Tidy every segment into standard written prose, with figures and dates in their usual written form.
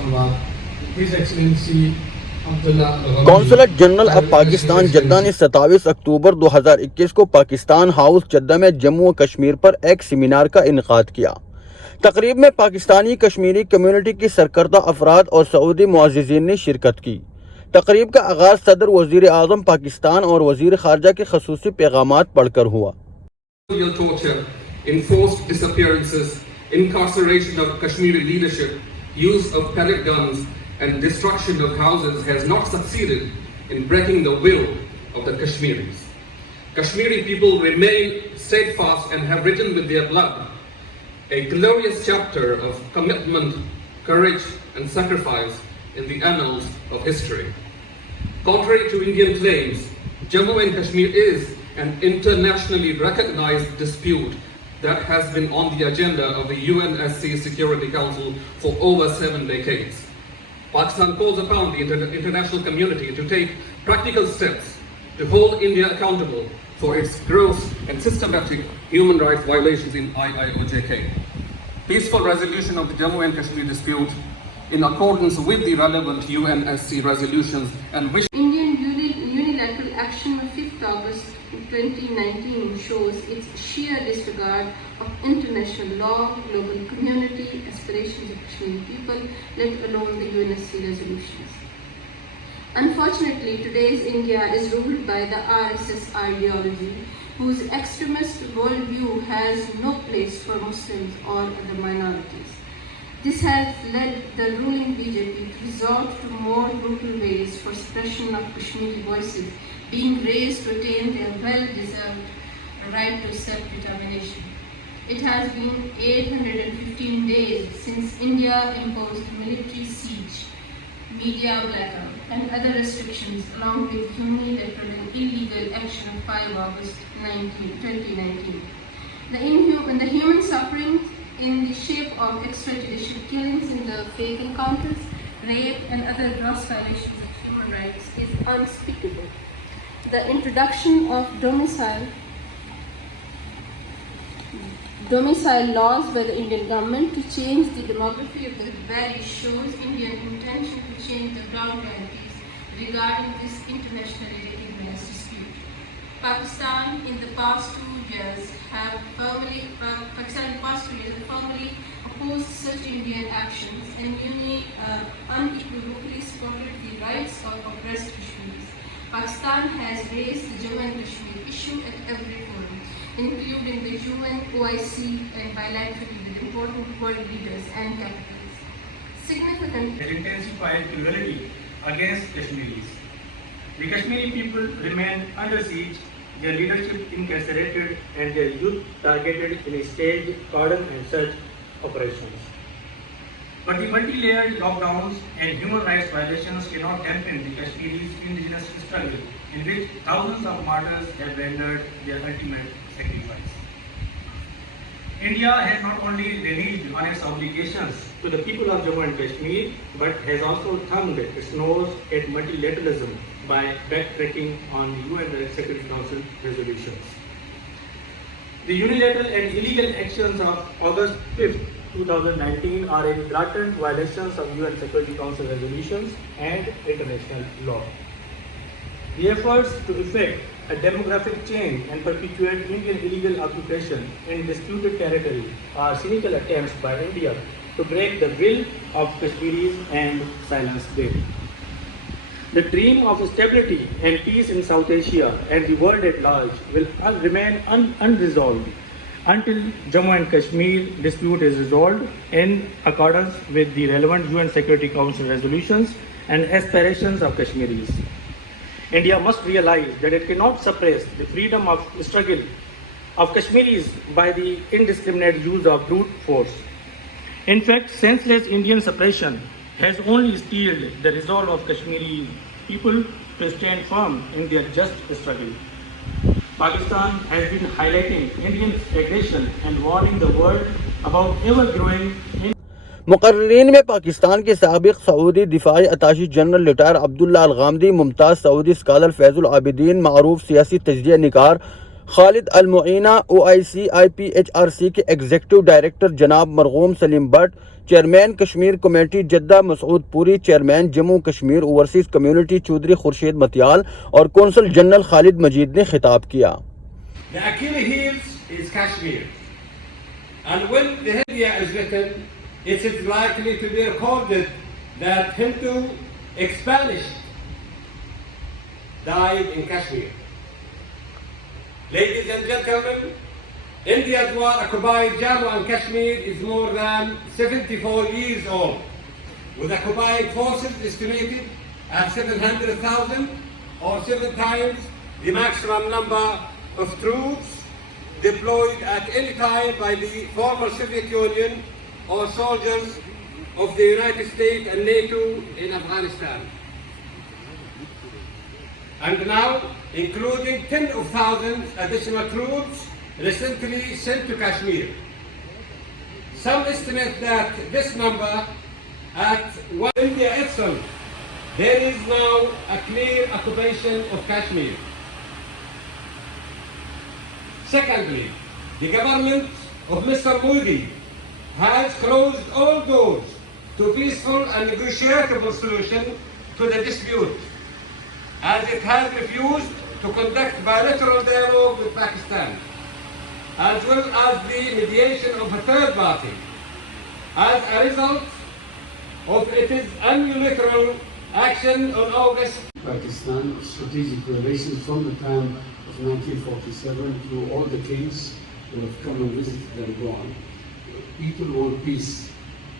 संवाद His Excellency Abdullah consular general of Pakistan Jeddah ने 27 अक्टूबर 2021 को पाकिस्तान हाउस जद्दा में जम्मू और कश्मीर पर एक सेमिनार का इनेकाद किया। तकरीब में पाकिस्तानी कश्मीरी कम्युनिटी की सरकर्दा अफराद और सऊदी मुअज़्ज़िज़ीन ने शिरकत की। तकरीब का आगाज़ सदर वज़ीर आज़म पाकिस्तान और वज़ीर ख़ारजा के ख़ुसूसी पैगामात पढ़कर हुआ। Torture, enforced disappearances, incarceration of Kashmiri leadership, use of pellet guns and destruction of houses has not succeeded in breaking the will of the Kashmiris. Kashmiri people remain steadfast and have written with their blood a glorious chapter of commitment, courage and sacrifice in the annals of history. Contrary to Indian claims, Jammu and Kashmir is an internationally recognized dispute that has been on the agenda of the UNSC Security Council for over 7 decades. Pakistan calls upon the international community to take practical steps to hold India accountable for its gross and systematic human rights violations in IIOJK. Peaceful resolution of the Jammu and Kashmir dispute in accordance with the relevant UNSC resolutions and which Indian unilateral action of 5th August 2019 shows its sheer disregard of international law, global community, aspirations of Kashmiri people, let alone the UNSC resolutions. Unfortunately, today's India is ruled by the RSS ideology, whose extremist worldview has no place for Muslims or other minorities. This has led the ruling BJP to resort to more brutal ways for suppression of Kashmiri voices being raised to attain their well-deserved right to self-determination. It has been 815 days since India imposed military siege, media blackout, and other restrictions along with unilateral and illegal action of 5 August 2019. The human suffering in the shape of extrajudicial killings in the fake encounters, rape and other gross violations of human rights is unspeakable. The introduction of domicile laws by the Indian government to change the demography of the valley shows Indian intention to change the ground realities regarding this internationally recognized dispute. Pakistan in the past 2 years have firmly opposed such Indian actions and unequivocally supported the rights of oppressed Kashmiris. Pakistan has raised the Jammu and Kashmir issue at every forum, including the UN, OIC and bilaterally with important world leaders and capitals. Significant has intensified cruelty against Kashmiris. The Kashmiri people remain under siege, their leadership incarcerated and their youth targeted in staged cordon and search operations. But the multi-layered lockdowns and human rights violations cannot dampen the Kashmiris' indigenous struggle, in which thousands of martyrs have rendered their ultimate sacrifice. India has not only reneged on its obligations to the people of Jammu and Kashmir, but has also thumbed its nose at multilateralism by backtracking on UN Security Council resolutions. The unilateral and illegal actions of August 5th, 2019 are in blatant violations of UN Security Council resolutions and international law. The efforts to effect a demographic change and perpetuate Indian illegal occupation in disputed territory are cynical attempts by India to break the will of Kashmiris and silence them. The dream of stability and peace in South Asia and the world at large will remain unresolved until Jammu and Kashmir dispute is resolved in accordance with the relevant UN Security Council resolutions and aspirations of Kashmiris. India must realize that it cannot suppress the freedom of struggle of Kashmiris by the indiscriminate use of brute force. In fact, senseless Indian suppression has only steeled the resolve of Kashmiri people to stand firm in their just struggle. Pakistan has been highlighting Indian aggression and warning the world about ever-growing मुकर्रीन में पाकिस्तान के साबिक Saudi दिफाई attaché general retire Abdullah अल गामदी, Mumtaz Saudi scholar Faizul Abidin, मारूफ सियासी तजज़िया निगार خالد المعینہ OIC/IPHRC کے executive director جناب مرغوم Saleem Butt, chairman Kashmir committee Jeddah Masood Puri, chairman Jammu Kashmir overseas community Chaudhry Khurshid Mattiyal اور consul general خالد مجید نے خطاب کیا۔ The Achilles heels is Kashmir. And when the Hindia is written, it is likely to be recorded that Hindu Spanish died in Kashmir. Ladies and gentlemen, India's war-occupied Jammu and Kashmir is more than 74 years old, with occupied forces estimated at 700,000 or 7 times the maximum number of troops deployed at any time by the former Soviet Union or soldiers of the United States and NATO in Afghanistan. And now, including tens of thousands additional troops recently sent to Kashmir. Some estimate that this number at India itself, there is now a clear occupation of Kashmir. Secondly, the government of Mr. Modi has closed all doors to peaceful and negotiable solution to the dispute, as it has refused to conduct bilateral dialogue with Pakistan, as well as the mediation of a third party, as a result of its unilateral action on August. Pakistan strategic relations from the time of 1947 through all the kings who have come and visited and gone. People want peace,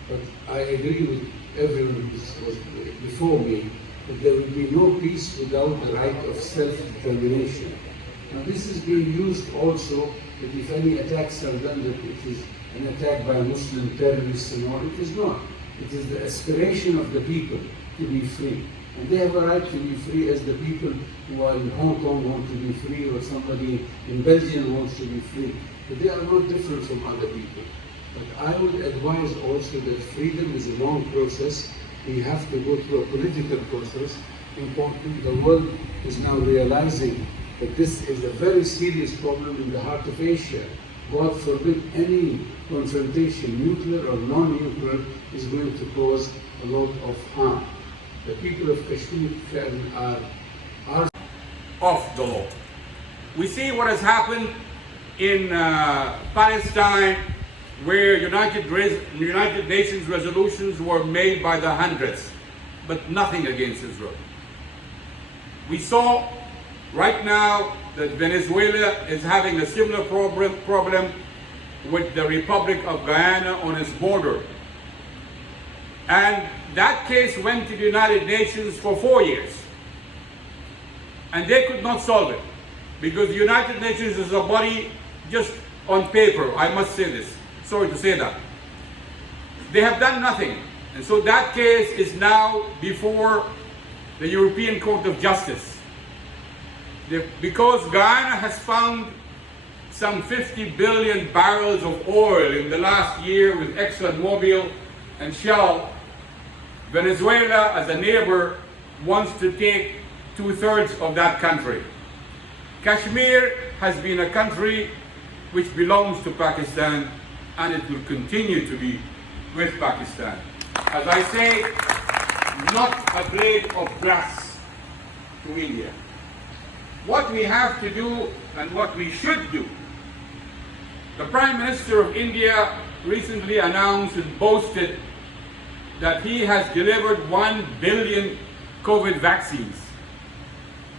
but I agree with everyone who was before me that there will be no peace without the right of self-determination. Now this is being used also that if any attacks are done that it is an attack by Muslim terrorists and all. It is not. It is the aspiration of the people to be free. And they have a right to be free as the people who are in Hong Kong want to be free, or somebody in Belgium wants to be free. But they are not different from other people. But I would advise also that freedom is a long process. We have to go through a political process. Important. The world is now realizing that this is a very serious problem in the heart of Asia. God forbid any confrontation, nuclear or non-nuclear, is going to cause a lot of harm. The people of Kashmir are of the law. We see what has happened in Palestine, where United Nations resolutions were made by the hundreds, but nothing against Israel. We saw right now that Venezuela is having a similar problem with the Republic of Guyana on its border. And that case went to the United Nations for 4 years. And they could not solve it, because the United Nations is a body just on paper, I must say this. Sorry to say that. They have done nothing. And so that case is now before the European Court of Justice. Because Guyana has found some 50 billion barrels of oil in the last year with ExxonMobil and Shell, Venezuela, as a neighbor, wants to take 2/3 of that country. Kashmir has been a country which belongs to Pakistan, and it will continue to be with Pakistan. As I say, not a blade of grass to India. What we have to do and what we should do. The Prime Minister of India recently announced and boasted that he has delivered 1 billion COVID vaccines.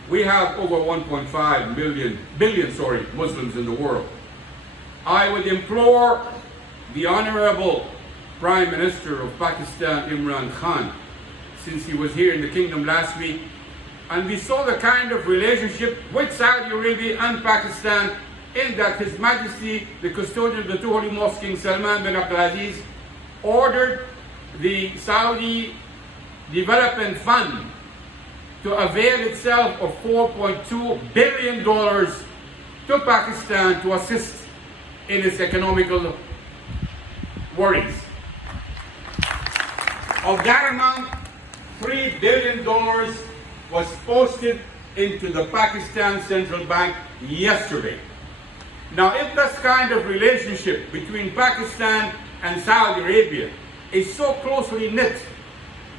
We have over 1.5 billion Muslims in the world. I would implore the Honorable Prime Minister of Pakistan, Imran Khan, since he was here in the kingdom last week, and we saw the kind of relationship with Saudi Arabia and Pakistan, in that His Majesty, the custodian of the two holy mosques, King Salman bin Abdulaziz, ordered the Saudi Development Fund to avail itself of $4.2 billion to Pakistan to assist in its economical worries. Of that amount, $3 billion was posted into the Pakistan Central Bank yesterday. Now, if this kind of relationship between Pakistan and Saudi Arabia is so closely knit,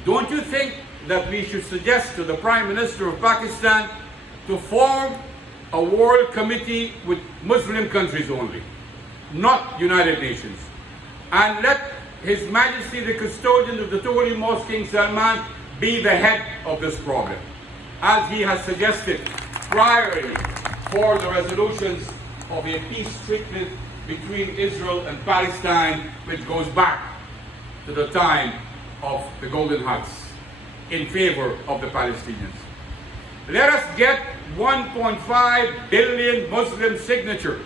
don't you think that we should suggest to the Prime Minister of Pakistan to form a world committee with Muslim countries only, not United Nations, and let His Majesty the Custodian of the Holy Mosque, King Salman, be the head of this problem, as he has suggested priorly for the resolutions of a peace treaty between Israel and Palestine, which goes back to the time of the Golden Heights in favor of the Palestinians. Let us get 1.5 billion Muslim signature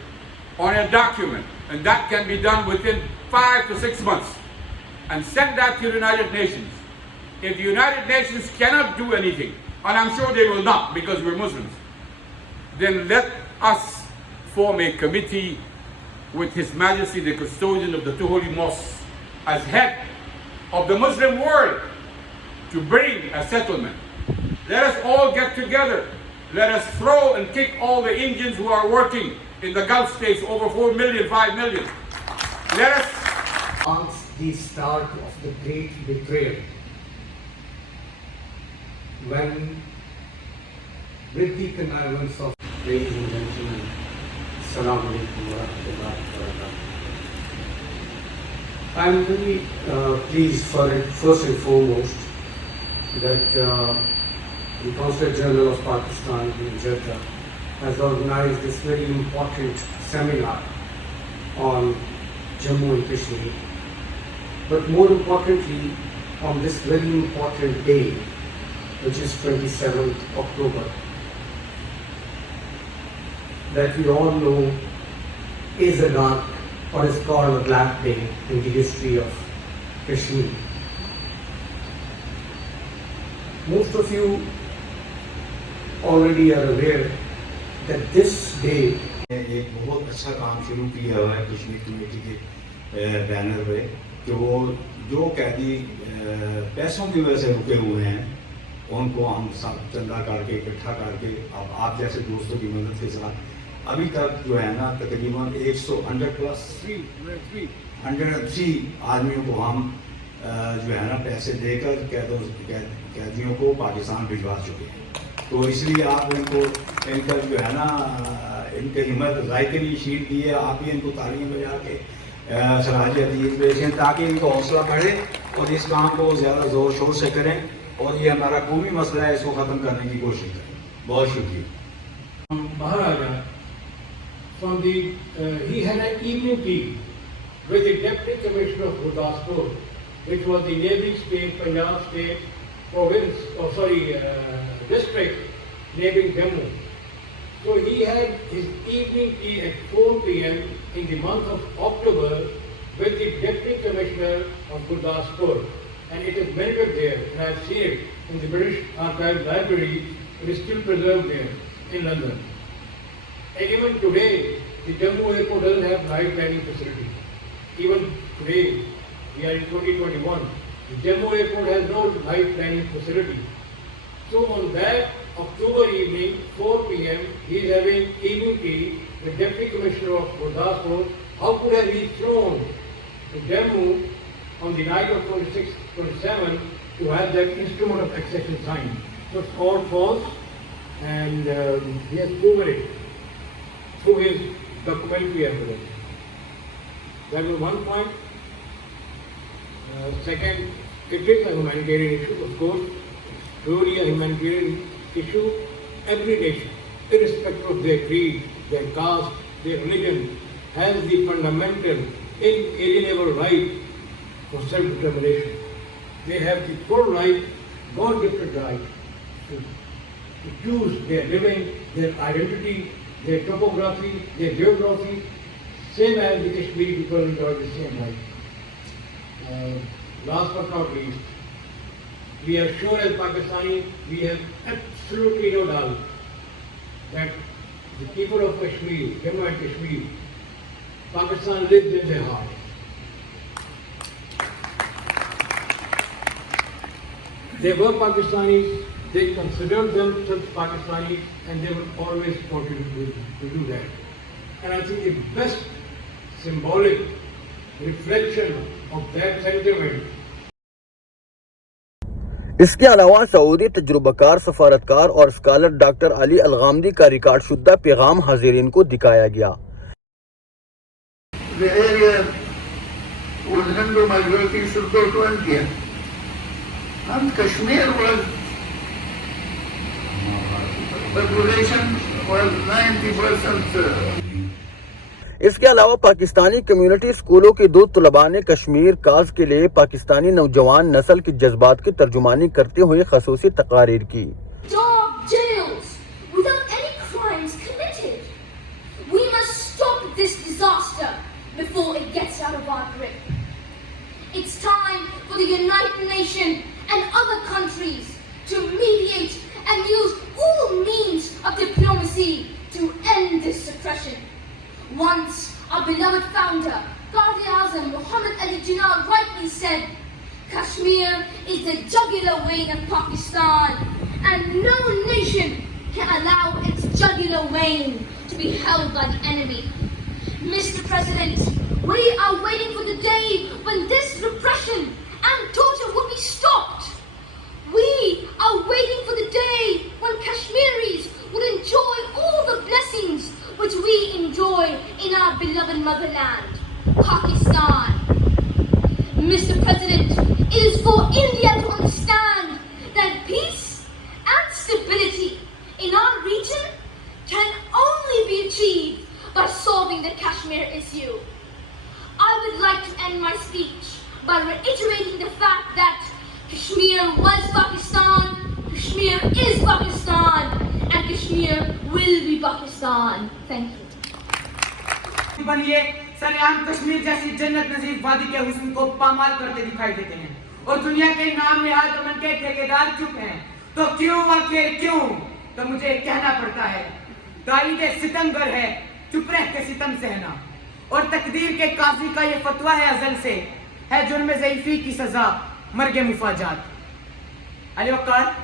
on a document, and that can be done within 5 to 6 months, and send that to the United Nations. If the United Nations cannot do anything, and I'm sure they will not because we're Muslims, then let us form a committee with His Majesty the Custodian of the two Holy Mosques as head of the Muslim world to bring a settlement. Let us all get together. Let us throw and kick all the Indians who are working in the Gulf states, over 4 million, 5 million. Let us marks the start of the great betrayal, when, with the connivance of Ladies and gentlemen, Assalamu alaikum wa rahmatullahi wa barakatuh. I am very pleased for it, first and foremost, that the Consulate General of Pakistan in Jeddah has organized this very important seminar on Jammu and Kashmir. But more importantly, on this very important day, which is 27th October, that we all know is a dark, or is called a black day in the history of Kashmir. Most of you already are aware that this day ایک بہت اچھا کام شروع کیا ہوا ہے Kashmir committee کے banner پہ کہ وہ جو قیدی پیسوں کی وجہ سے رکے ہوئے ہیں ان کو ہم سب چندہ کر کے اکٹھا کر کے اب آپ جیسے دوستوں کی مدد کے ساتھ ابھی تک جو ہے نا تقریباً 103 آدمیوں کو ہم جو ہے نا پیسے دے کر قیدیوں کو پاکستان بھجوا چکے ہیں. تو اس لیے آپ ان کو ان کا جو ہے نا ان کی ہمت افزائی کے لیے شیٹ دی ہے. آپ بھی ان کو تعلیم بجا کے سراج عزیز بھیجیں تاکہ ان کو حوصلہ بڑھے اور اس کام کو زیادہ زور شور سے کریں اور یہ ہمارا قومی مسئلہ ہے, اس کو ختم کرنے کی کوشش کریں. بہت شکریہ. Maharaja, from the he had an evening tea with the Deputy Commissioner of Gurdaspur, which was the neighboring state, Punjab state, province, district neighboring Jammu. So he had his evening tea at 4 p.m. in the month of October with the Deputy Commissioner of Gurdaspur, and it is mentioned there, and I have seen it in the British Archives Library. It is still preserved there in London. And even today, the Jammu airport doesn't have night landing facility. Even today, we are in 2021, the Jammu airport has no night landing facility. So on that October evening, 4 p.m., he is having evening tea with Deputy Commissioner of Gurdaspur. How could have he flown to Jammu on the night of 26, 27 to have that instrument of accession signed? So it's all false, and he has proven it through his documentary evidence. That was one point. Second, it is a humanitarian issue, of course, truly a humanitarian issue. Every nation, irrespective of their creed, their caste, their religion, has the fundamental, inalienable right for self-determination. They have the full right, God-gifted right, to choose their living, their identity, their topography, their geography, same as the Kashmiri people enjoy the same right. Last but not least, we are sure as Pakistanis, we have absolutely no doubt that the people of Kashmir, Jammu and Kashmir, Pakistan lives in their heart. They were Pakistanis, they considered themselves Pakistanis, and they will always continue to do that. And I think the best symbolic reflection of that sentiment इसके अलावा Saudi तजुर्बाकार सफारतकार और scholar doctor Ali अलगामदी का record शुदा पैगाम हाजिरीन को दिखाया गया। The area with Hindu majority should go to India. And Kashmir was, population was 90%. इसके अलावा पाकिस्तानी कम्युनिटी स्कूलों के 2 तलबा ने कश्मीर काज के लिए पाकिस्तानी नौजवान नस्ल के जज्बात की तर्जुमानी करते हुए खसूसी तकारीर की। Dog jails without any crimes committed. We must stop this disaster before it gets out of our grip. It's time for the United Nations and other countries to mediate and use all means of diplomacy to end this suppression. Once, our beloved founder, Quaid-e-Azam Muhammad Ali Jinnah rightly said, Kashmir is the jugular vein of Pakistan, and no nation can allow its jugular vein to be held by the enemy. Mr. President, we are waiting for the day when this repression and torture will be stopped. We are waiting for the day when Kashmiris will enjoy all the blessings which we enjoy in our beloved motherland, Pakistan. Mr. President, it is for India to understand that peace and stability in our region can only be achieved by solving the Kashmir issue. I would like to end my speech by reiterating the fact that Kashmir was Pakistan, Kashmir is Pakistan, and Kashmir will be Pakistan. Thank you. बनिए सरेआम कश्मीर जैसी जन्नत नजीब वादी के हुस्न को पामाल करते दिखाई देते हैं और दुनिया के नाम निहाल दमन के ठेकेदार चुप हैं, तो क्यों आखिर क्यों? तो मुझे कहना पड़ता है, कायदे सितमगर है चुप रह के सितम सहना, और तकदीर के काजी का ये फतवा है अजल से, है जुर्म ज़ईफ़ी की सजा मर्गे मुफाजात। अली वक़ार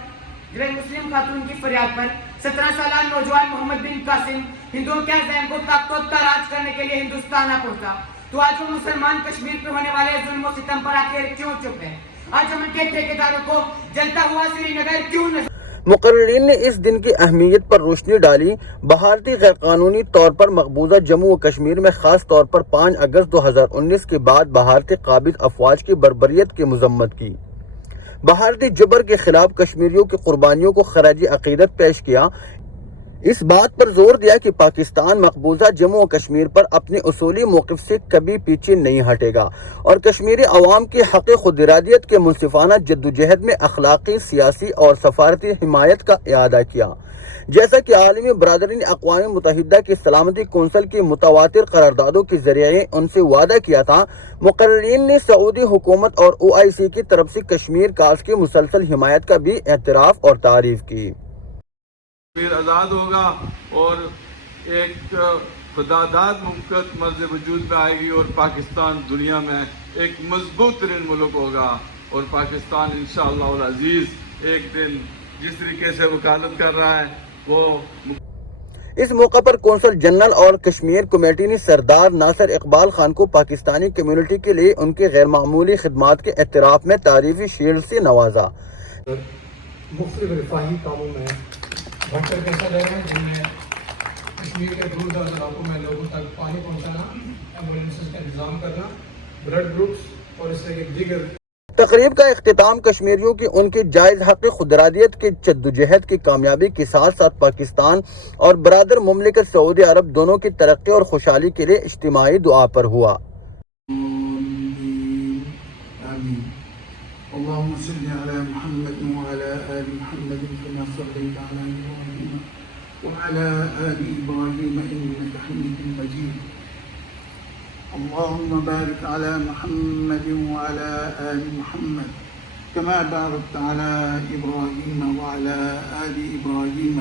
ग्रैंड मुस्लिम खातून की फरियाद पर 17 साल नौजवान मोहम्मद बिन कासिम हिंदुओं के ज़हन को ताकत राज करने के लिए हिंदुस्तान आ पहुंचा, तो आज वो मुसलमान कश्मीर पे होने वाले जुल्म और सितम पर आखिर क्यों चुप है? आज हम उनके ठेकेदारों को जलता हुआ श्रीनगर क्यों नजर? मुकर्रिरीन ने इस दिन की अहमियत पर रोशनी डाली। भारतीय गैर कानूनी तौर पर मकबूजा जम्मू व कश्मीर में खास तौर पर 5 अगस्त 2019 के बाद भारतीय काबिज अफवाज की बर्बरियत की मजम्मत की। भारतीय जबर के खिलाफ कश्मीरियों की कुर्बानियों को खराजी अकीदत पेश किया। इस बात पर जोर दिया कि पाकिस्तान मकबूजा जम्मू व कश्मीर पर अपने उसूली मौक़िफ़ से कभी पीछे नहीं हटेगा और कश्मीरी अवाम की हक़ खुद इरादियत के मुनसिफाना जद्दोजहद में अखलाक़ी, सियासी और सफारती हिमायत का इआदा किया। जैसा कि आलमी बरादरीन अक़वाम मुत्तहिदा की सलामती कौंसिल की मुतवातिर करारदादों के जरिए उनसे वादा किया था, मुकर्रिरीन ने सऊदी हुकूमत और OIC की तरफ से कश्मीर काज की मुसलसल हिमायत का भी एतराफ़ और तारीफ़ की। कश्मीर आज़ाद होगा और एक खुदादाद मुमकिन मर्ज़ वजूद में आएगी और पाकिस्तान दुनिया में एक मजबूत तरीन मुल्क होगा और पाकिस्तान इंशाअल्लाह और अजीज़ एक दिन जिस तरीके से वकालत कर रहा है वो। इस मौका पर कौंसल जनरल और कश्मीर कमेटी ने सरदार नासिर इकबाल खान को पाकिस्तानी कम्युनिटी के लिए उनके गैर मामूली खिदमात के एतराफ़ में तारीफ़ी शील्ड से नवाजा। मुख्तलिफ रिफाही कामों में बढ़कर कैसा रहे हैं, जिनमें कश्मीर के दूर दराज इलाकों में लोगों तक पानी पहुंचाना, एम्बुलेंसेस का इंतजाम करना, ब्लड ग्रुप्स और इस तरह के दीगर। तकरीब का इख्तिताम कश्मीरियों की उनके जायज़ हक़ खुदरादियत के जद्दोजहद की कामयाबी के साथ साथ पाकिस्तान और बरादर मुमलिकत सऊदी अरब दोनों की तरक्की और खुशहाली के लिए इज्तिमाई दुआ पर हुआ। اللهم صل على محمد وعلى آل محمد كما صليت على إبراهيم وعلى آل إبراهيم إنك حميد مجيد. اللهم بارك على محمد وعلى آل محمد كما باركت على إبراهيم وعلى آل إبراهيم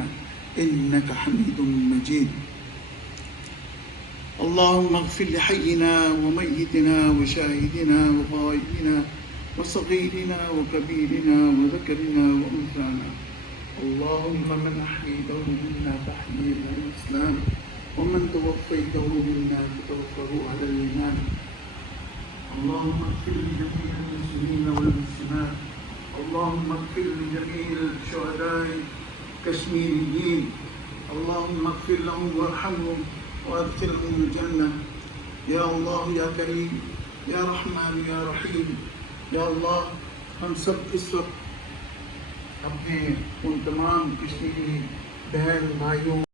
إنك حميد مجيد. اللهم اغفر لحينا وميتنا وشاهدنا وغائبنا وصغيرنا وكبيرنا وذكرنا وأنثانا. اللهم من أحييته منا فأحييه على الإسلام ومن توفيته منا فتوفه على الإيمان. اللهم اغفر لجميع المسلمين والمسلمات. اللهم اغفر لجميع الشهداء الكشميريين. اللهم اغفر لهم وارحمهم وادخلهم الجنة. یا اللہ یا کریم یا رحمان یا رحیم. یا اللہ ہم سب اس وقت اپنے ان تمام کشمیری بہن بھائیوں